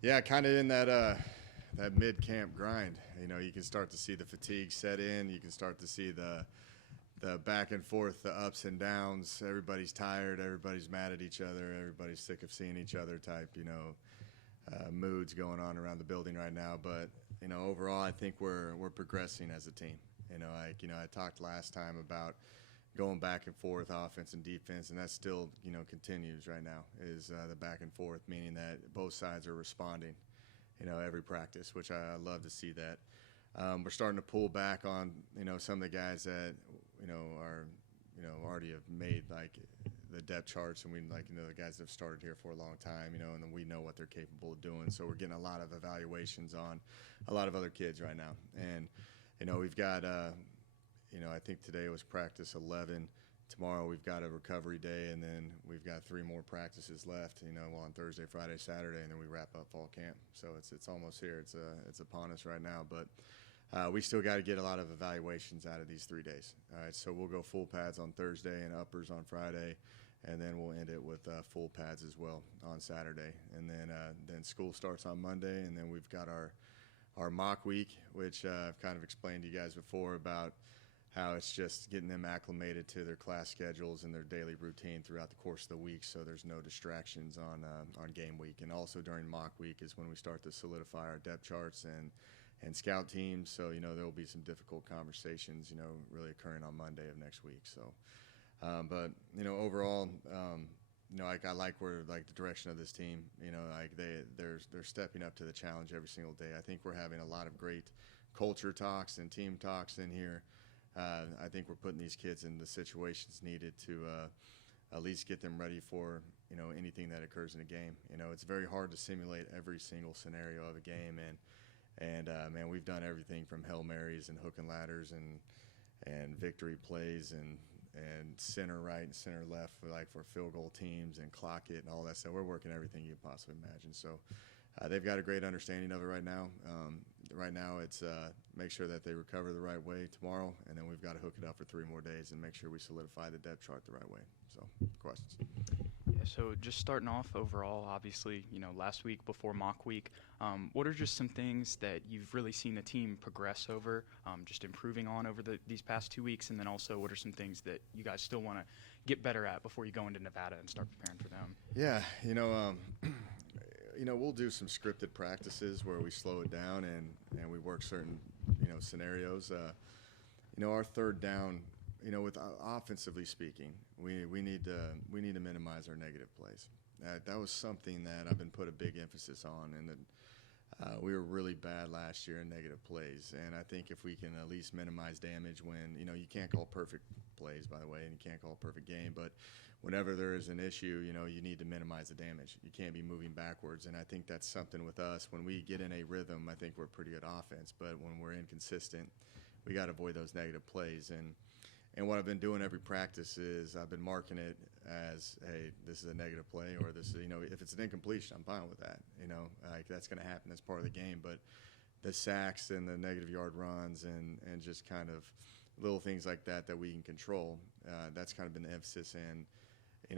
Yeah, kind of in that mid camp grind. You can start to see the fatigue set in. You can start to see the back and forth, the ups and downs. Everybody's tired. Everybody's mad at each other. Everybody's sick of seeing each other. Type moods going on around the building right now. But overall, I think we're progressing as a team. I talked last time about going back and forth offense and defense, and that still continues right now. Is the back and forth, meaning that both sides are responding. Every practice, which I love to see that. We're starting to pull back on some of the guys that are already have made like the depth charts, and we the guys that have started here for a long time, and then we know what they're capable of doing. So we're getting a lot of evaluations on a lot of other kids right now, and we've got I think today was practice 11. Tomorrow we've got a recovery day, and then we've got 3 more practices left. On Thursday, Friday, Saturday, and then we wrap up fall camp. So it's almost here. It's upon us right now, but we still got to get a lot of evaluations out of these 3 days. All right, so we'll go full pads on Thursday and uppers on Friday, and then we'll end it with full pads as well on Saturday, and then school starts on Monday, and then we've got our mock week, which I've kind of explained to you guys before about how it's just getting them acclimated to their class schedules and their daily routine throughout the course of the week, so there's no distractions on game week. And also during mock week is when we start to solidify our depth charts and scout teams. So there will be some difficult conversations really occurring on Monday of next week. So, but overall, I like where the direction of this team. They're stepping up to the challenge every single day. I think we're having a lot of great culture talks and team talks in here. I think we're putting these kids in the situations needed to at least get them ready for anything that occurs in a game. It's very hard to simulate every single scenario of a game, and man, we've done everything from Hail Marys and hook and ladders and victory plays and center right and center left for field goal teams and clock it and all that stuff. We're working everything you can possibly imagine. So they've got a great understanding of it right now. Right now, it's make sure that they recover the right way tomorrow, and then we've got to hook it up for 3 more days and make sure we solidify the depth chart the right way. So, questions? Yeah, so just starting off overall, obviously, last week before mock week, what are just some things that you've really seen the team progress over, just improving on over these past 2 weeks, and then also what are some things that you guys still want to get better at before you go into Nevada and start preparing for them? Yeah, we'll do some scripted practices where we slow it down and we work certain, scenarios. Our third down, with offensively speaking, we need to minimize our negative plays. That was something that I've been put a big emphasis on, and that we were really bad last year in negative plays. And I think if we can at least minimize damage when, you can't call perfect plays, by the way, and you can't call a perfect game, but whenever there is an issue, you need to minimize the damage. You can't be moving backwards, and I think that's something with us. When we get in a rhythm, I think we're pretty good offense, but when we're inconsistent, we got to avoid those negative plays. And what I've been doing every practice is I've been marking it as, hey, this is a negative play, or this is, if it's an incompletion, I'm fine with that. That's going to happen. That's part of the game. But the sacks and the negative yard runs and just kind of little things like that we can control, that's kind of been the emphasis. And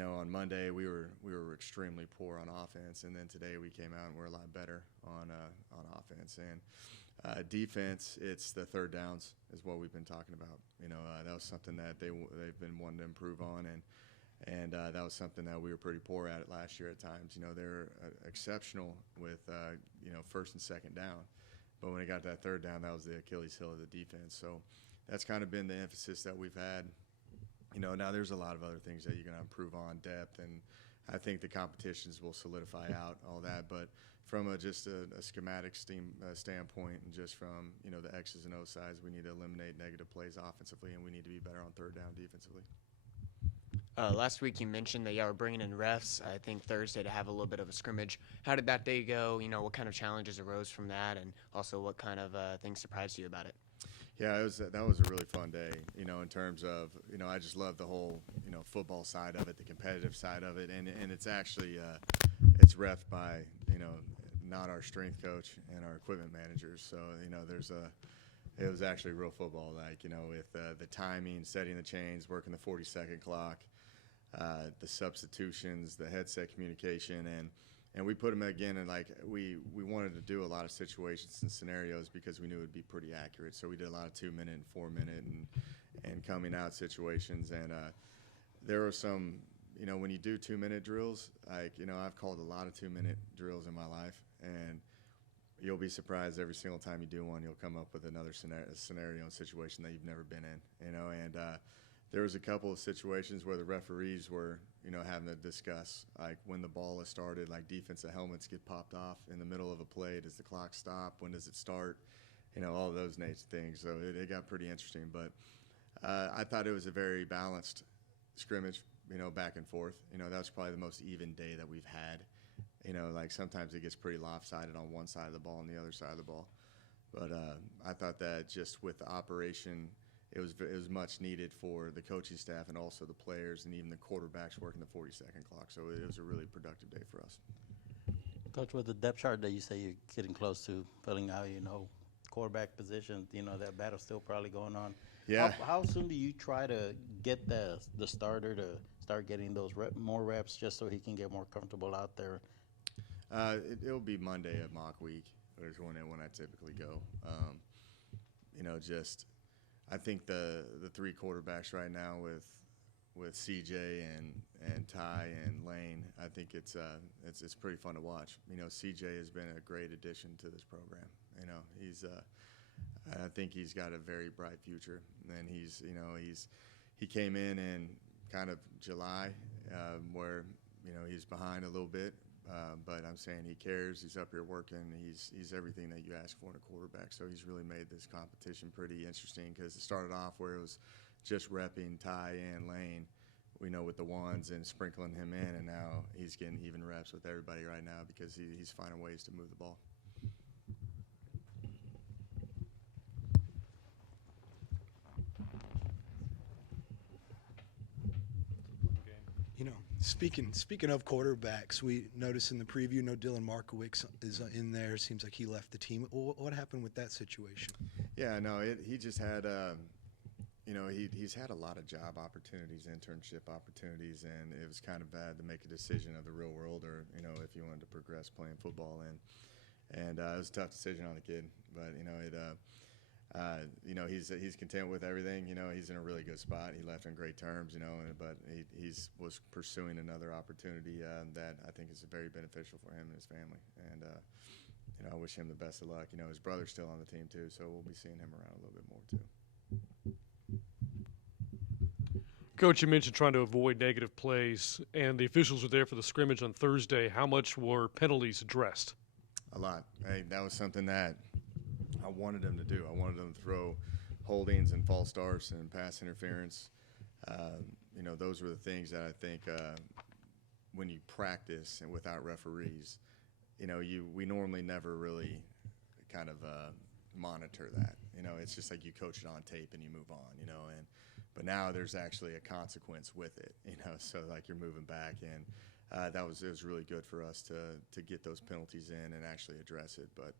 on Monday we were extremely poor on offense, and then today we came out and we're a lot better on offense. And defense, it's the third downs is what we've been talking about. That was something that they've been wanting to improve on, and that was something that we were pretty poor at it last year at times. They're exceptional with first and second down, but when it got that third down, that was the Achilles heel of the defense. So that's kind of been the emphasis that we've had. Now there's a lot of other things that you're going to improve on, depth, and I think the competitions will solidify out all that. But from just a schematic standpoint, and just from the X's and O's sides, we need to eliminate negative plays offensively, and we need to be better on third down defensively. Last week you mentioned that y'all were bringing in refs, I think Thursday, to have a little bit of a scrimmage. How did that day go? What kind of challenges arose from that, and also what kind of things surprised you about it? Yeah, that was a really fun day, in terms of, I just love the whole, football side of it, the competitive side of it, and it's actually, it's reffed by, not our strength coach and our equipment managers. So, it was actually real football, with the timing, setting the chains, working the 40-second clock, the substitutions, the headset communication, And we put them again, and like we wanted to do a lot of situations and scenarios because we knew it would be pretty accurate. So we did a lot of 2-minute and 4-minute and coming out situations. And there were some, when you do 2-minute drills, like, I've called a lot of 2-minute drills in my life, and you'll be surprised every single time you do one, you'll come up with another scenario and situation that you've never been in, and there was a couple of situations where the referees were, having to discuss, like when the ball is started, like defensive helmets get popped off in the middle of a play. Does the clock stop? When does it start? All of those nature things. So it got pretty interesting. But I thought it was a very balanced scrimmage, back and forth. That was probably the most even day that we've had. Like sometimes it gets pretty lopsided on one side of the ball and the other side of the ball. But I thought that just with the operation, it was much needed for the coaching staff and also the players and even the quarterbacks working the 40-second clock. So it was a really productive day for us. Coach, with the depth chart that you say you're getting close to filling out, quarterback position, that battle's still probably going on. Yeah. How soon do you try to get the starter to start getting those more reps just so he can get more comfortable out there? It'll be Monday at mock week is when I typically go. I think the 3 quarterbacks right now with CJ and Ty and Lane, I think it's pretty fun to watch. CJ has been a great addition to this program. I think he's got a very bright future, and he came in kind of July where he's behind a little bit. But I'm saying he cares. He's up here working. He's everything that you ask for in a quarterback. So he's really made this competition pretty interesting because it started off where it was just repping Ty and Lane, with the ones and sprinkling him in, and now he's getting even reps with everybody right now because he's finding ways to move the ball. Speaking of quarterbacks, we noticed in the preview, Dylan Markowicz is in there. Seems like he left the team. What happened with that situation? Yeah, no, he just had, he's had a lot of job opportunities, internship opportunities, and it was kind of bad to make a decision of the real world or, if you wanted to progress playing football. And it was a tough decision on the kid, but, he's content with everything. He's in a really good spot. He left on great terms, but he was pursuing another opportunity that I think is very beneficial for him and his family. And, I wish him the best of luck. His brother's still on the team, too, so we'll be seeing him around a little bit more, too. Coach, you mentioned trying to avoid negative plays, and the officials were there for the scrimmage on Thursday. How much were penalties addressed? A lot. Hey, that was something that I wanted them to do. I wanted them to throw holdings and false starts and pass interference. Those were the things that I think when you practice and without referees, we normally never really kind of monitor that. It's just like you coach it on tape and you move on, but now there's actually a consequence with it, so like you're moving back, and it was really good for us to get those penalties in and actually address it. But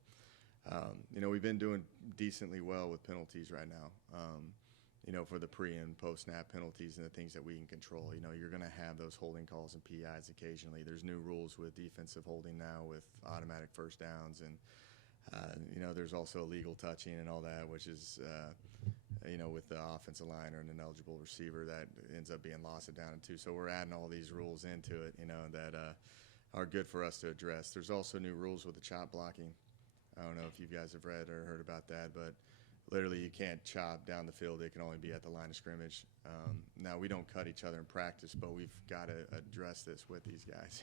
we've been doing decently well with penalties right now, for the pre and post snap penalties and the things that we can control. You're going to have those holding calls and PIs occasionally. There's new rules with defensive holding now with automatic first downs, and there's also illegal touching and all that, which is with the offensive line or an ineligible receiver that ends up being lost it down into. So we're adding all these rules into it, that are good for us to address. There's also new rules with the chop blocking. I don't know if you guys have read or heard about that, but literally you can't chop down the field. It can only be at the line of scrimmage. Now, we don't cut each other in practice, but we've got to address this with these guys,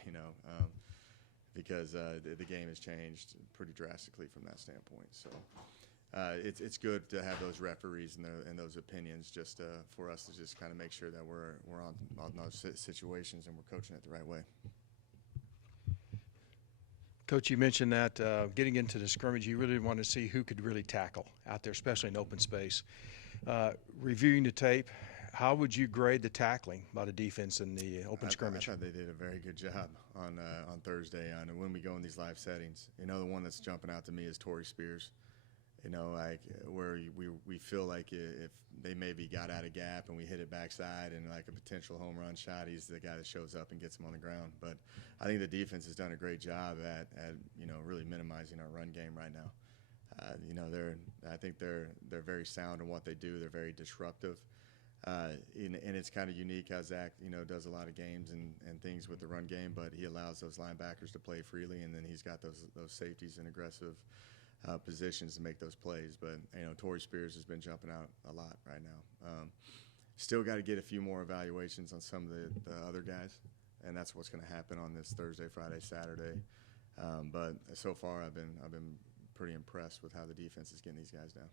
because the game has changed pretty drastically from that standpoint. So it's good to have those referees and those opinions just for us to just kind of make sure that we're on those situations and we're coaching it the right way. Coach, you mentioned that getting into the scrimmage, you really want to see who could really tackle out there, especially in open space. Reviewing the tape, how would you grade the tackling by the defense in the open scrimmage? I thought they did a very good job on Thursday when we go in these live settings. The one that's jumping out to me is Torrey Spears. like where we feel like if they maybe got out of gap and we hit it backside and like a potential home run shot, he's the guy that shows up and gets him on the ground. But I think the defense has done a great job at really minimizing our run game right now. I think they're very sound in what they do. They're very disruptive. And it's kind of unique how Zach, does a lot of games and things with the run game, but he allows those linebackers to play freely, and then he's got those safeties in aggressive positions to make those plays. But, Torrey Spears has been jumping out a lot right now. Still got to get a few more evaluations on some of the other guys, and that's what's going to happen on this Thursday, Friday, Saturday. But so far I've been pretty impressed with how the defense is getting these guys down.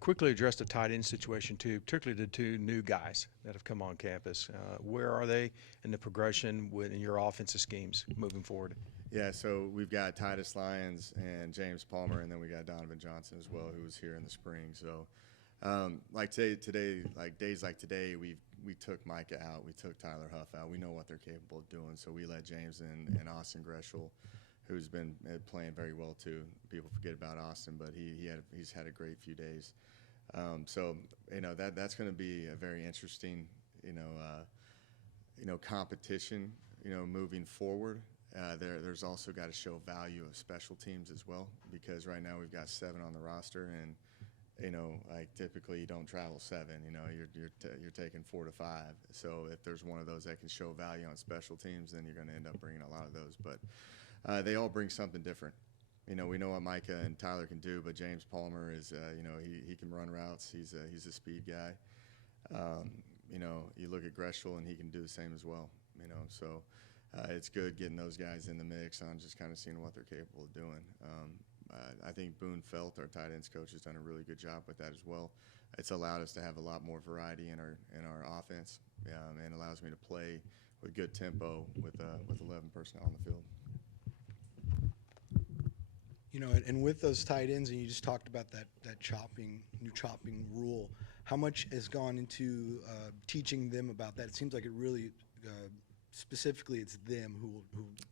Quickly address the tight end situation too, particularly the two new guys that have come on campus. Where are they in the progression in your offensive schemes moving forward? Yeah, so we've got Titus Lyons and James Palmer, and then we got Donovan Johnson as well, who was here in the spring. So, like today, like days like today, we took Micah out, we took Tyler Huff out. We know what they're capable of doing, so we let James and Austin Greshel, who's been playing very well too. People forget about Austin, but he's had a great few days. So that's going to be a very interesting competition moving forward. There's also got to show value of special teams as well, because right now we've got 7 on the roster, and like typically you don't travel 7. You're taking 4 to 5. So if there's one of those that can show value on special teams, then you're going to end up bringing a lot of those. But they all bring something different. We know what Micah and Tyler can do, but James Palmer is, he can run routes. He's a speed guy. You look at Greshel, and he can do the same as well. So it's good getting those guys in the mix on just kind of seeing what they're capable of doing. I think Boone Felt, our tight ends coach, has done a really good job with that as well. It's allowed us to have a lot more variety in our offense, and allows me to play with good tempo with 11 personnel on the field. And with those tight ends, and you just talked about that new chopping rule, how much has gone into teaching them about that? It seems like it really, specifically, it's them who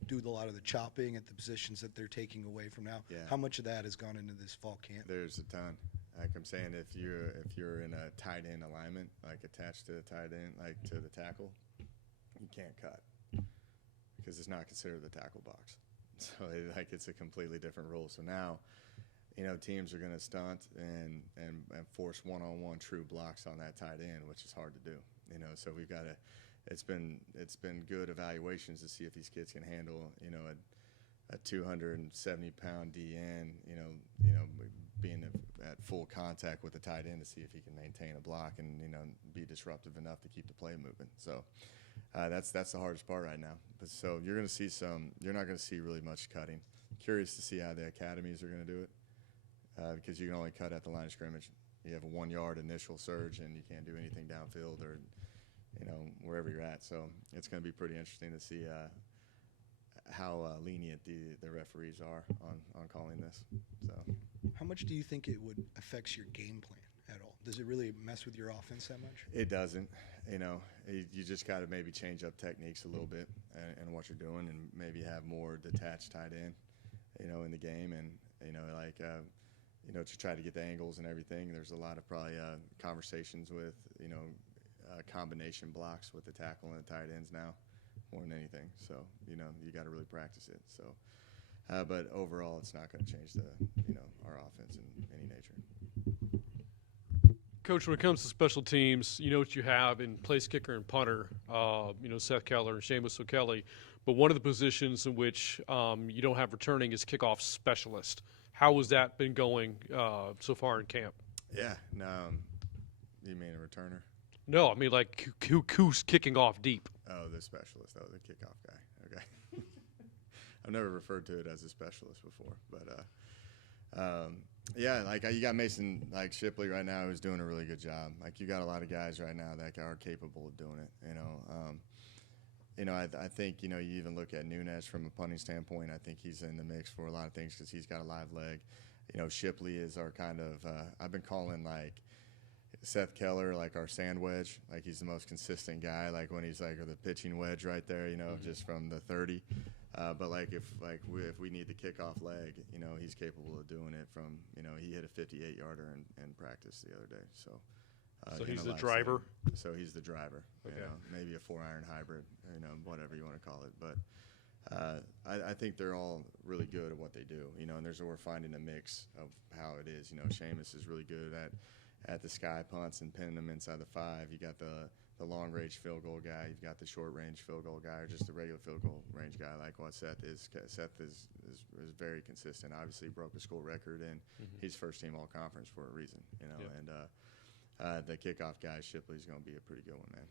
do a lot of the chopping at the positions that they're taking away from now. Yeah. How much of that has gone into this fall camp? There's a ton. Like I'm saying, if you're in a tight end alignment, like attached to the tight end, like to the tackle, you can't cut because it's not considered the tackle box. So it's a completely different rule. So now, teams are going to stunt and force one-on-one true blocks on that tight end, which is hard to do. So we've got to. It's been good evaluations to see if these kids can handle a 270-pound DN. Being at full contact with the tight end to see if he can maintain a block and be disruptive enough to keep the play moving. So. That's the hardest part right now. But so you're going to see you're not going to see really much cutting. Curious to see how the academies are going to do it, because you can only cut at the line of scrimmage. You have a 1-yard initial surge, and you can't do anything downfield or, wherever you're at. So it's going to be pretty interesting to see how lenient the referees are on calling this. So, how much do you think it would affect your game plan at all? Does it really mess with your offense that much? It doesn't. You just got to maybe change up techniques a little bit and what you're doing, and maybe have more detached tight end, in the game, and to try to get the angles and everything. There's a lot of probably conversations with combination blocks with the tackle and the tight ends now, more than anything. So you got to really practice it. So, but overall, it's not going to change our offense in any nature. Coach, when it comes to special teams, you know what you have in place kicker and punter, Seth Keller and Seamus O'Kelly, but one of the positions in which you don't have returning is kickoff specialist. How has that been going so far in camp? Yeah, no, you mean a returner? No, I mean like who's kicking off deep? Oh, the specialist. Oh, the kickoff guy. Okay. I've never referred to it as a specialist before, but yeah, you got Mason Shipley right now, who's doing a really good job. You got a lot of guys right now that are capable of doing it. I think you even look at Nunez from a punting standpoint. I think he's in the mix for a lot of things because he's got a live leg. Shipley is our kind of I've been calling Seth Keller, like our sand wedge, like he's the most consistent guy. Like when he's like the pitching wedge right there, just from the 30. But like if we need the kickoff leg, he's capable of doing it from. He hit a 58-yarder in practice the other day. So. So in he's a the live driver? setting. So he's the driver. Okay. Maybe a 4-iron hybrid, whatever you want to call it. But I think they're all really good at what they do, and we're finding a mix of how it is. Seamus is really good at the sky punts and pinning them inside the 5. You got the long range field goal guy. You've got the short range field goal guy, or just a regular field goal range guy like what Seth is. Seth is very consistent. Obviously broke a school record, and he's first team all conference for a reason. And the kickoff guy, Shipley's going to be a pretty good one, man.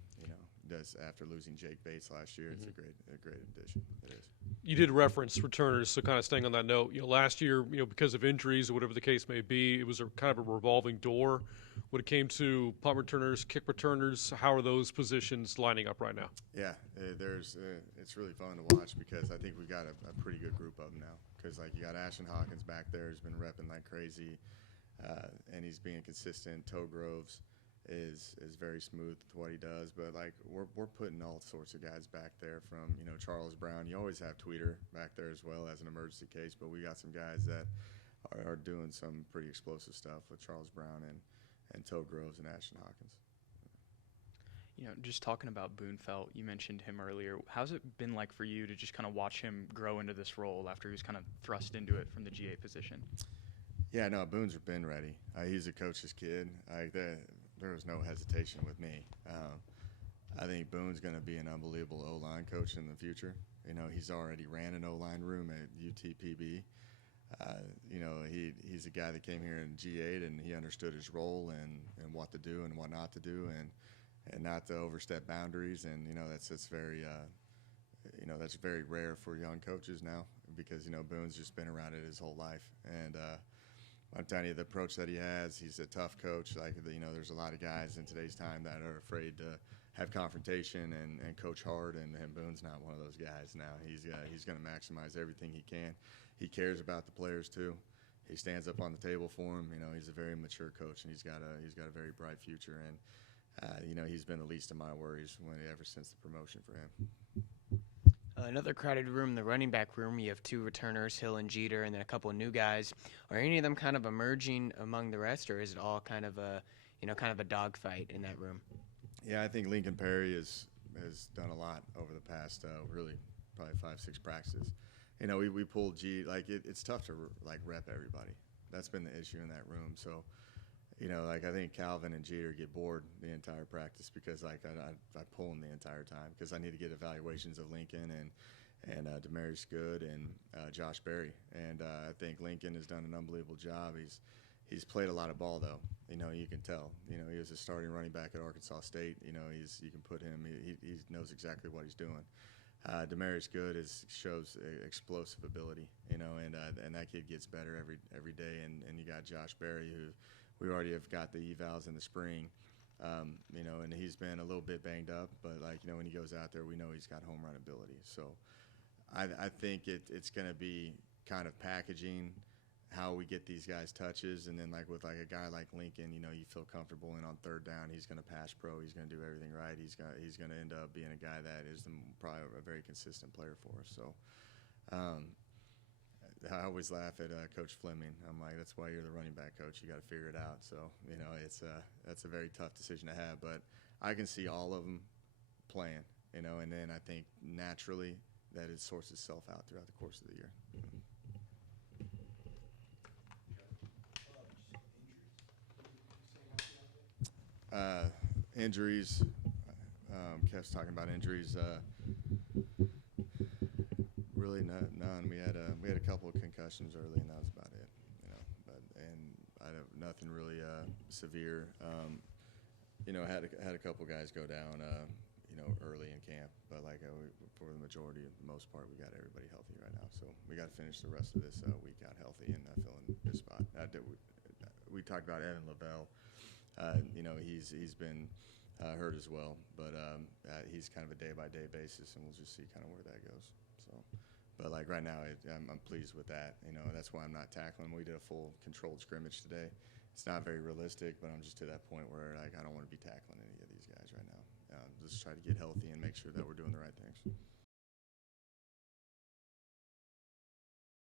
Does after losing Jake Bates last year, it's a great addition. It is. You did reference returners, so kind of staying on that note, last year, because of injuries or whatever the case may be, it was a kind of a revolving door. When it came to punt returners, kick returners, how are those positions lining up right now? Yeah, it's really fun to watch because I think we've got a pretty good group of them now. Because like you got Ashton Hawkins back there who's been repping like crazy, and he's being consistent. Toe Groves is very smooth with what he does, but like we're putting all sorts of guys back there from Charles Brown. You always have Tweeter back there as well as an emergency case, but we got some guys that are doing some pretty explosive stuff with Charles Brown and Toe Groves and Ashton Hawkins. Just talking about Boonfelt, you mentioned him earlier. How's it been like for you to just kind of watch him grow into this role after he was kind of thrust into it from the GA position? Yeah, no, Boone's been ready. He's a coach's kid. There was no hesitation with me. I think Boone's going to be an unbelievable O-line coach in the future. He's already ran an O-line room at UTPB. He's a guy that came here in G8 and he understood his role and what to do and what not to do and not to overstep boundaries. And that's very that's very rare for young coaches now because Boone's just been around it his whole life. And I'm telling you, the approach that he has, he's a tough coach. Like, there's a lot of guys in today's time that are afraid to have confrontation and coach hard, and Boone's not one of those guys now. He's going to maximize everything he can. He cares about the players, too. He stands up on the table for them. He's a very mature coach, and he's got a very bright future. And, he's been the least of my worries ever since the promotion for him. Another crowded room, the running back room. You have 2 returners, Hill and Jeter, and then a couple of new guys. Are any of them kind of emerging among the rest, or is it all kind of a dogfight in that room? Yeah, I think Lincoln Perry has done a lot over the past really probably 5-6 practices. We pulled G. Like it's tough to rep everybody. That's been the issue in that room. So. I think Calvin and Jeter get bored the entire practice because I pull them the entire time because I need to get evaluations of Lincoln and Demarius Good and Josh Berry. And I think Lincoln has done an unbelievable job. He's played a lot of ball though. You can tell. He was a starting running back at Arkansas State. You can put him. He knows exactly what he's doing. Demarius Good shows explosive ability. And that kid gets better every day. And you got Josh Berry who. We already have got the evals in the spring, and he's been a little bit banged up, but when he goes out there, we know he's got home run ability. So I think it's going to be kind of packaging how we get these guys touches, and then with a guy like Lincoln, you feel comfortable in on third down. He's going to pass pro. He's going to do everything right. He's going to end up being a guy that is probably a very consistent player for us. So. I always laugh at Coach Fleming. I'm like, that's why you're the running back coach. You got to figure it out. So that's a very tough decision to have. But I can see all of them playing, and then I think naturally that it sorts itself out throughout the course of the year. Injuries. Kev's talking about injuries. Really none. We had a couple of concussions early, and that was about it. And I have nothing really severe. Had a couple guys go down. Early in camp, but for the majority, the most part, we got everybody healthy right now. So we got to finish the rest of this week out healthy and feeling a good spot. We talked about Evan Lavelle. He's been hurt as well, but he's kind of a day-by-day basis, and we'll just see kind of where that goes. So, but right now, I'm pleased with that. That's why I'm not tackling. We did a full controlled scrimmage today, it's not very realistic, but I'm just to that point where like I don't want to be tackling any of these guys right now. Just try to get healthy and make sure that we're doing the right things.